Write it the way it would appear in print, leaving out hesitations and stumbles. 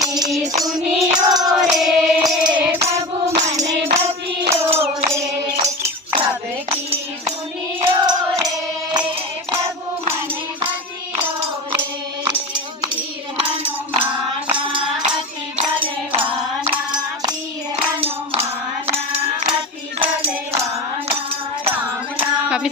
की सुनियो रे प्रभु मने बसियो रे सबकी सुनियो रे प्रभु मने बसियो रे वीर हनुमाना अति बलवाना वीर हनुमाना अति बलवाना राम नाम